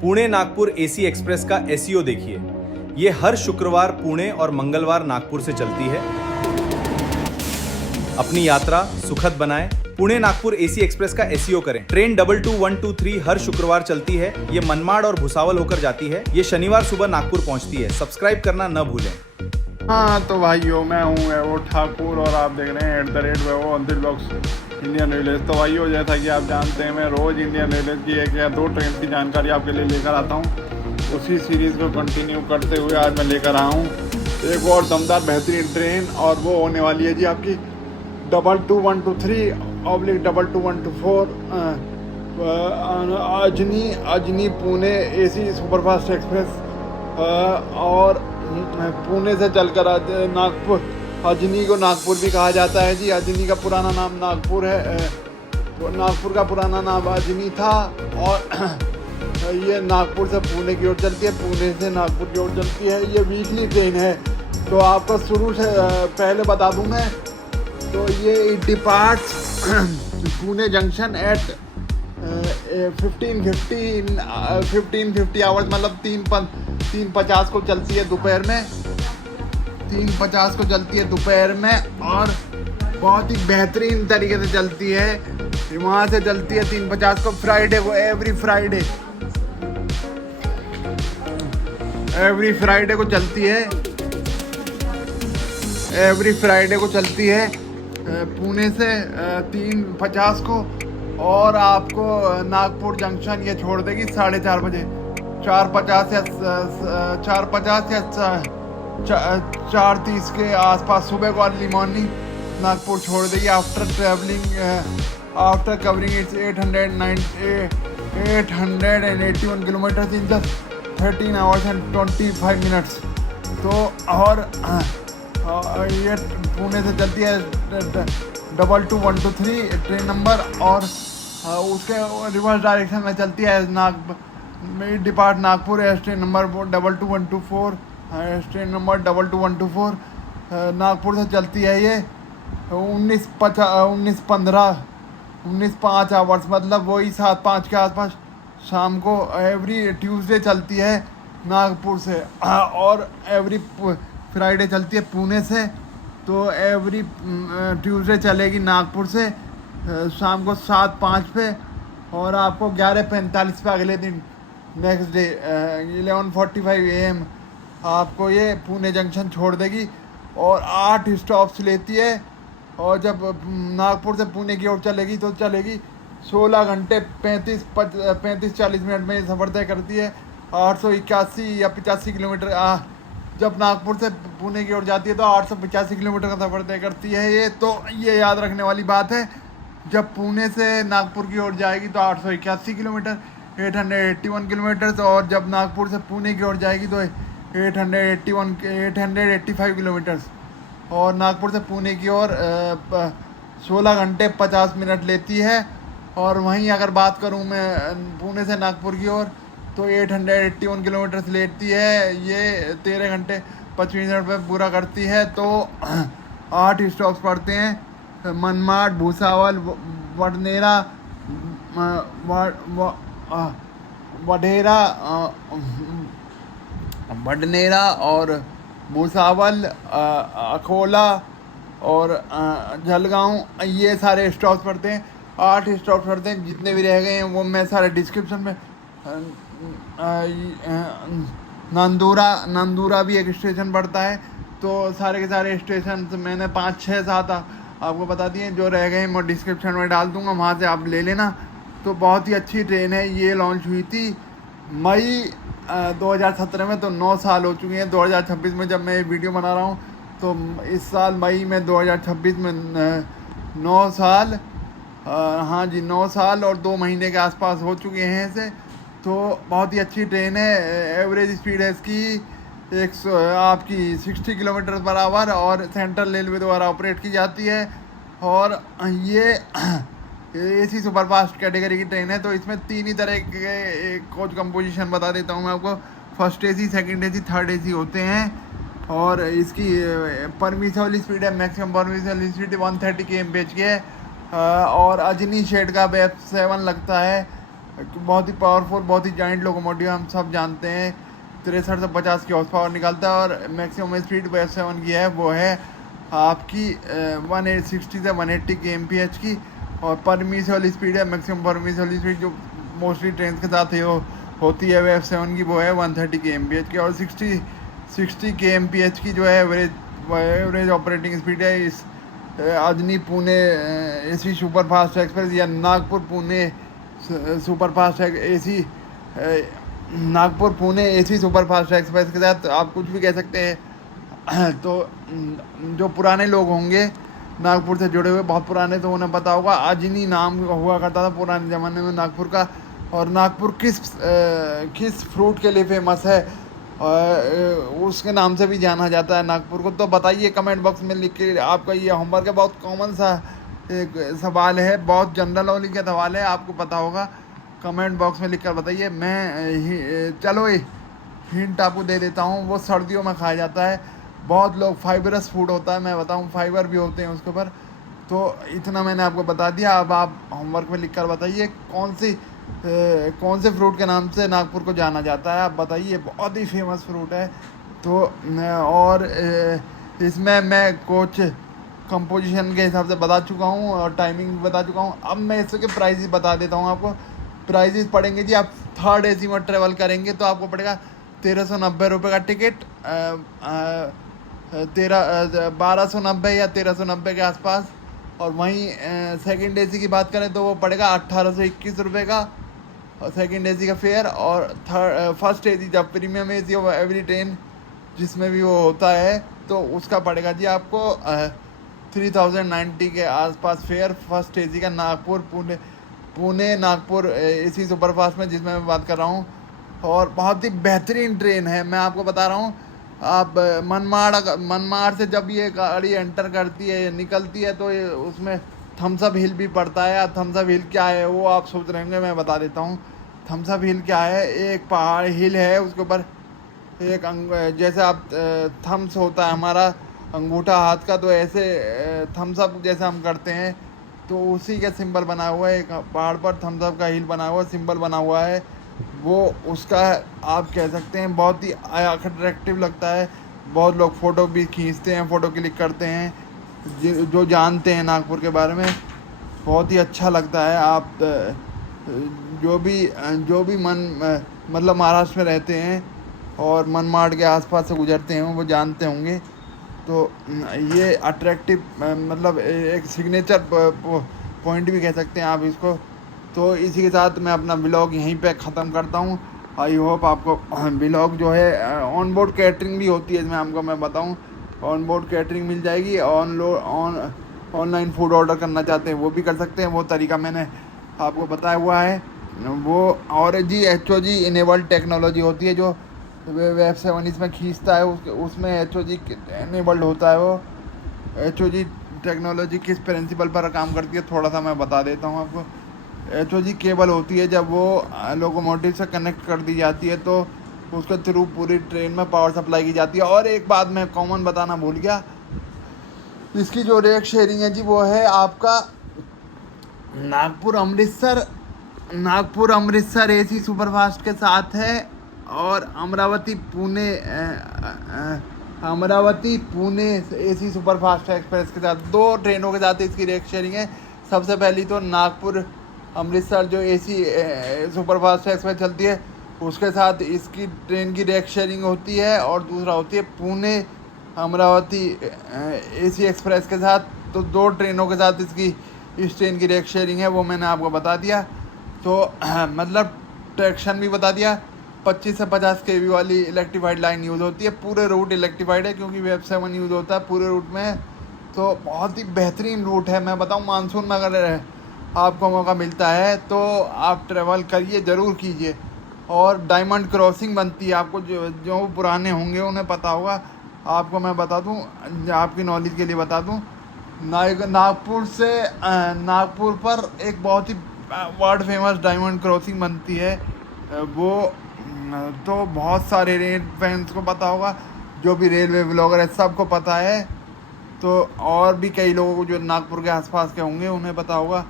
Pune Nagpur AC express का SEO देखिए। ये हर शुक्रवार पुणे और मंगलवार नागपुर से चलती है। अपनी यात्रा सुखद बनाएं। पुणे नागपुर एसी एक्सप्रेस का एसईओ करें। ट्रेन 22123 हर शुक्रवार चलती है। ये मनमाड़ और भुसावल होकर जाती है। ये शनिवार सुबह नागपुर पहुंचती है। सब्सक्राइब करना न भूलें। हाँ तो भाइयों, मैं हूँ वैभव ठाकुर और आप देख रहे हैं @वैभव अंतिल ब्लॉग्स इंडियन रेलवेज। तो भाइयों, जैसा कि आप जानते हैं, मैं रोज़ इंडियन रेलवेज की 1 या 2 ट्रेन की जानकारी आपके लिए लेकर आता हूँ। उसी सीरीज़ को कंटिन्यू करते हुए आज मैं लेकर आया हूँ एक और दमदार बेहतरीन ट्रेन, और वो होने वाली है जी आपकी 22123/22124 Ajni Pune AC superfast express. और पुणे से चलकर नागपुर, अजनी को नागपुर भी कहा जाता है जी। अजनी का पुराना नाम नागपुर है। नागपुर का पुराना नाम अजनी था। और ये नागपुर से पुणे की ओर चलती है, पुणे से नागपुर की ओर चलती है। ये वीकली ट्रेन है। तो आपको शुरू से पहले बता दूं मैं, तो ये departs Pune junction at 1550 hours, मतलब 3:50 को चलती है दोपहर में। 3:50 को चलती है दोपहर में, और बहुत ही बेहतरीन तरीके से चलती है। वहाँ से चलती है 3:50 को फ्राइडे को, एवरी फ्राइडे को चलती है। एवरी फ्राइडे को चलती है पुणे से 3:50 को, और आपको नागपुर जंक्शन ये छोड़ देगी 4:30 बजे। 4:50 या 4:30 के आसपास सुबह को अर्ली मॉर्निंग नागपुर छोड़ देगी। After covering it's 881 kilometre in just 13 hours and 25 minutes. तो और ये पुणे से चलती है 22123 ट्रेन नंबर, और उसके रिवर्स डायरेक्शन में चलती है depart Nagpur train number 22124 train number 22124 Nagpur से चलती है। ये 19:5 आवर्स, मतलब वही 7:05 के आसपास शाम को एवरी ट्यूसडे चलती है नागपुर से। और एवरी फ्राइडे चलती है पुणे से। तो एवरी ट्यूसडे चलेगी नागपुर से शाम को 7:05 पे, और आपको 11:45 पे अगले दिन नेक्स्ट डे 11:45 AM आपको ये पुणे जंक्शन छोड़ देगी, और 8 स्टॉप्स लेती है। और जब नागपुर से पुणे की ओर चलेगी तो चलेगी 16 घंटे 35-40 मिनट में सफ़र तय करती है। 881 या 85 किलोमीटर। जब नागपुर से पुणे की ओर जाती है तो 885 किलोमीटर का सफ़र तय करती है ये। तो ये याद रखने वाली बात है। जब पुणे से नागपुर की ओर जाएगी तो 881 किलोमीटर, 881 किलोमीटर। और जब नागपुर से पुणे की ओर जाएगी तो 885 किलोमीटर्स। और नागपुर से पुणे की ओर 16 घंटे 50 मिनट लेती है। और वहीं अगर बात करूं मैं पुणे से नागपुर की ओर, तो 881 किलोमीटर्स लेती है। ये 13 घंटे 25 मिनट में पूरा करती है। तो 8 स्टॉप्स पड़ते हैं: मनमाड़, भुसावल, वडनेरा और भुसावल, अकोला और जलगांव, ये सारे स्टॉप्स पड़ते हैं। 8 स्टॉप्स पड़ते हैं। जितने भी रह गए हैं वो मैं सारे डिस्क्रिप्शन में, नंदूरा भी एक स्टेशन पड़ता है। तो सारे के सारे स्टेशन मैंने 5, 6, 7 आपको बता दिए। जो रह गए मैं डिस्क्रिप्शन में डाल दूंगा, वहाँ से आप ले लेना। तो बहुत ही अच्छी ट्रेन है। ये लॉन्च हुई थी मई 2017 में। तो 9 साल हो चुके हैं। 2026 में जब मैं ये वीडियो बना रहा हूँ, तो इस साल मई में 2026 में 9 साल, हाँ जी 9 साल और 2 महीने के आसपास हो चुके हैं इसे। तो बहुत ही अच्छी ट्रेन है। एवरेज स्पीड है इसकी आपकी 60 किलोमीटर पर आवर, और सेंट्रल रेलवे द्वारा ऑपरेट की जाती है। और ये एसी सुपरफास्ट कैटेगरी की ट्रेन है। तो इसमें 3 ही तरह के कोच कंपोजिशन बता देता हूँ मैं आपको। First AC, second AC, third AC होते हैं। और इसकी परमिसिबल स्पीड है, मैक्सिमम परमिसिबल स्पीड 130 km/h की है। और अजनी शेड का वेब 7 लगता है। बहुत ही पावरफुल, बहुत ही जाइंट लोकोमोटिव, हम सब जानते हैं। 63 से 50 की हॉर्स पावर निकालता है और मैक्सिमम स्पीड वेव 7 की है, वो है आपकी 160 से 180 kmph की। और परमिसिबल स्पीड है, मैक्सिमम परमिसिबल स्पीड जो मोस्टली ट्रेन के साथ है वो होती है वेव 7 की, वो है 130 kmph की। और 60 kmph की जो है एवरेज ऑपरेटिंग स्पीड है इस Ajni Pune AC super fast express या Nagpur Pune super fast AC Nagpur Pune AC super fast express के साथ आप कुछ भी कह सकते हैं। तो जो पुराने लोग होंगे नागपुर से जुड़े हुए, बहुत पुराने, तो उन्हें पता होगा अजनी नाम हुआ करता था पुराने ज़माने में नागपुर का। और नागपुर किस फ्रूट के लिए फेमस है, उसके नाम से भी जाना जाता है नागपुर को, तो बताइए कमेंट बॉक्स में लिख के। आपका ये होमवर्क है, बहुत कॉमन सा एक सवाल है, बहुत जनरल नॉलेज का सवाल है, आपको पता होगा। कमेंट बॉक्स में लिख कर बताइए। चलो हिंट आपको दे देता हूँ, वो सर्दियों में खाया जाता है। बहुत लोग, फाइबरस फूड होता है, मैं बताऊँ फाइबर भी होते हैं उसके ऊपर। तो इतना मैंने आपको बता दिया, अब आप होमवर्क में लिख कर बताइए कौन से फ्रूट के नाम से नागपुर को जाना जाता है, आप बताइए। बहुत ही फेमस फ्रूट है। तो और इसमें मैं कुछ कंपोजिशन के हिसाब से बता चुका हूँ और टाइमिंग भी बता चुका हूँ। अब मैं इसके प्राइजेस बता देता हूँ आपको। प्राइजेस पड़ेंगे जी, आप थर्ड एसी में ट्रेवल करेंगे तो आपको पड़ेगा 1390 रुपये का टिकट, 1290 या 1390 के आसपास। और वहीं सेकंड एसी की बात करें तो वो पड़ेगा 1821 रुपये का और सेकंड एसी का फेयर। और फर्स्ट एसी जब प्रीमियम एसी हो एवरी ट्रेन जिसमें भी वो होता है तो उसका पड़ेगा जी आपको 3090 के आसपास फेयर, फर्स्ट एसी का। पुणे नागपुर एसी सुपरफास्ट में जिसमें मैं बात कर रहा हूँ। और बहुत ही बेहतरीन ट्रेन है, मैं आपको बता रहा हूँ। आप मनमाड़ से जब ये गाड़ी एंटर करती है, निकलती है, तो ये उसमें थम्स अप हिल भी पड़ता है। थम्स अप हिल क्या है वो आप सोच रहे होंगे, मैं बता देता हूँ। थम्स अप हिल क्या है, एक पहाड़ हिल है, उसके ऊपर एक जैसे आप थम्स होता है हमारा अंगूठा हाथ का, तो ऐसे थम्स अप जैसे हम करते हैं तो उसी का सिंबल बना हुआ है। एक पहाड़ पर थम्स अप का हिल बना हुआ, सिंबल बना हुआ है, वो उसका आप कह सकते हैं। बहुत ही अट्रैक्टिव लगता है, बहुत लोग फ़ोटो भी खींचते हैं, फ़ोटो क्लिक करते हैं जो जानते हैं नागपुर के बारे में। बहुत ही अच्छा लगता है। आप जो भी मतलब महाराष्ट्र में रहते हैं और मनमाड़ के आसपास से गुजरते हैं वो जानते होंगे। तो ये अट्रैक्टिव मतलब एक सिग्नेचर पॉइंट भी कह सकते हैं आप इसको। तो इसी के साथ मैं अपना व्लॉग यहीं पे ख़त्म करता हूँ। आई होप आपको व्लॉग जो है, ऑन बोर्ड कैटरिंग भी होती है इसमें, हमको मैं बताऊँ ऑन बोर्ड कैटरिंग मिल जाएगी। ऑनलाइन फूड ऑर्डर करना चाहते हैं वो भी कर सकते हैं, वो तरीका मैंने आपको बताया हुआ है वो। और जी HOG इनेबल्ड टेक्नोलॉजी होती है जो वेब 7 इसमें खींचता है, उसमें HOG इनेबल्ड होता है। वो HOG टेक्नोलॉजी किस प्रिंसिपल पर काम करती है थोड़ा सा मैं बता देता हूँ आपको। HOG केबल होती है, जब वो लोकोमोटिव से कनेक्ट कर दी जाती है तो उसके थ्रू पूरी ट्रेन में पावर सप्लाई की जाती है। और एक बात मैं कॉमन बताना भूल गया, इसकी जो रेट शेयरिंग है जी वो है आपका नागपुर अमृतसर एसी सुपरफास्ट के साथ है और Amravati Pune AC superfast express के साथ, 2 ट्रेनों के साथ इसकी रेट शेयरिंग है। सबसे पहली तो नागपुर अमृतसर जो एसी सुपरफास्ट एक्सप्रेस चलती है उसके साथ इसकी ट्रेन की रेट शेयरिंग होती है। और दूसरा होती है पुणे अमरावती एसी एक्सप्रेस के साथ। तो 2 ट्रेनों के साथ इस ट्रेन की रेट शेयरिंग है, वो मैंने आपको बता दिया। तो मतलब ट्रैक्शन भी बता दिया। 25 से 50 kV वाली इलेक्ट्रीफाइड लाइन यूज़ होती है, पूरे रूट इलेक्ट्रीफाइड है क्योंकि वेब 7 यूज़ होता है पूरे रूट में। तो बहुत ही बेहतरीन रूट है, मैं बताऊँ मानसून में अगर आपको मौका मिलता है तो आप ट्रैवल करिए, ज़रूर कीजिए। और डायमंड क्रॉसिंग बनती है, आपको जो पुराने होंगे उन्हें पता होगा, आपको मैं बता दूं, आपकी नॉलेज के लिए बता दूं। नागपुर पर एक बहुत ही वर्ल्ड फेमस डायमंड क्रॉसिंग बनती है, वो तो बहुत सारे रेल फैंस को पता होगा, जो भी रेलवे ब्लॉगर है सबको पता है। तो और भी कई लोगों को जो नागपुर के आसपास के होंगे उन्हें पता होगा।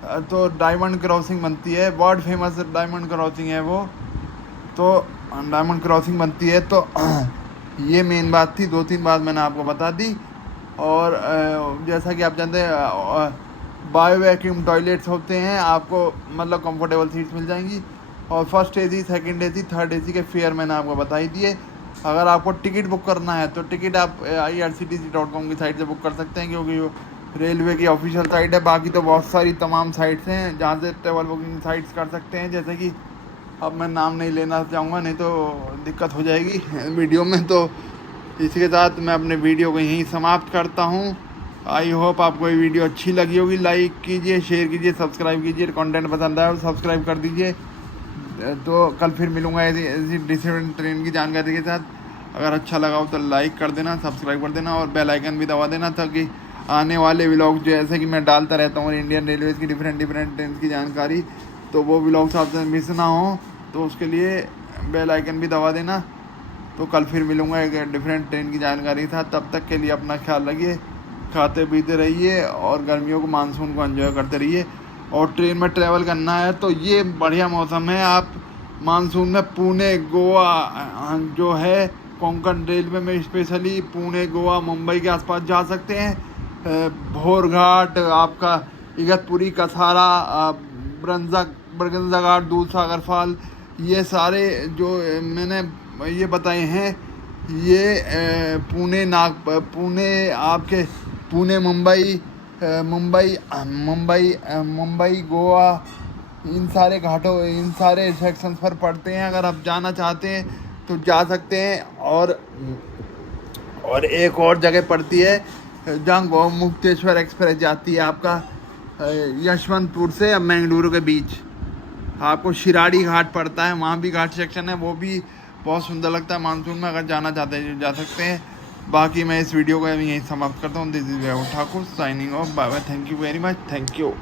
तो डायमंड क्रॉसिंग बनती है, वर्ल्ड फेमस डायमंड क्रॉसिंग है वो। तो डायमंड क्रॉसिंग बनती है। तो ये मेन बात थी, 2-3 बात मैंने आपको बता दी। और जैसा कि आप जानते हैं बायो वैक्यूम टॉयलेट्स होते हैं, आपको मतलब कंफर्टेबल सीट्स मिल जाएंगी। और first AC, second AC, third AC के फेयर मैंने आपको बता ही दिए। अगर आपको टिकट बुक करना है तो टिकट आप irctc.com की साइट से बुक कर सकते हैं, क्योंकि वो रेलवे की ऑफिशियल साइट है। बाकी तो बहुत सारी तमाम साइट्स हैं जहाँ से ट्रेवल बुकिंग साइट्स कर सकते हैं, जैसे कि अब मैं नाम नहीं लेना चाहूँगा, नहीं तो दिक्कत हो जाएगी वीडियो में। तो इसी के साथ मैं अपने वीडियो को यहीं समाप्त करता हूँ। आई होप आपको ये वीडियो अच्छी लगी होगी। लाइक कीजिए, शेयर कीजिए, सब्सक्राइब कीजिए। कंटेंट पसंद आया तो सब्सक्राइब कर दीजिए। तो कल फिर मिलूँगा ऐसी डिफरेंट ट्रेन की जानकारी के साथ। अगर अच्छा लगा हो तो लाइक कर देना, सब्सक्राइब कर देना और बेल आइकन भी दबा देना, ताकि आने वाले व्लॉग जैसे कि मैं डालता रहता हूँ इंडियन रेलवेज़ की डिफरेंट ट्रेन की जानकारी, तो वो व्लॉग्स आपसे मिस ना हो। तो उसके लिए बेल आइकन भी दबा देना। तो कल फिर मिलूँगा एक डिफरेंट ट्रेन की जानकारी के साथ। तब तक के लिए अपना ख्याल रखिए, खाते पीते रहिए और गर्मियों को मानसून को एंजॉय करते रहिए। और ट्रेन में ट्रैवल करना है तो ये बढ़िया मौसम है, आप मानसून में पुणे, गोवा जो है कोंकण रेलवे में स्पेशली पुणे, गोवा, मुंबई के आसपास जा सकते हैं। भोरघाट, आपका इगतपुरी, कसारा, ब्रगंजा घाट, दूधसागर फॉल, ये सारे जो मैंने ये बताए हैं, ये पुणे आपके पुणे, मुंबई, गोवा, इन सारे घाटों, इन सारे सेक्शंस पर पड़ते हैं। अगर आप जाना चाहते हैं तो जा सकते हैं। और एक और जगह पड़ती है जहाँ गौमुक्तेश्वर एक्सप्रेस जाती है, आपका यशवंतपुर से मंगलुरु के बीच। आपको शिराड़ी घाट पड़ता है, वहाँ भी घाट सेक्शन है, वो भी बहुत सुंदर लगता है मानसून में। अगर जाना चाहते हैं जा सकते हैं। बाकी मैं इस वीडियो को यहीं समाप्त करता हूँ। This is Vaibhav Thakur signing off. Bye bye, thank you very much, thank you.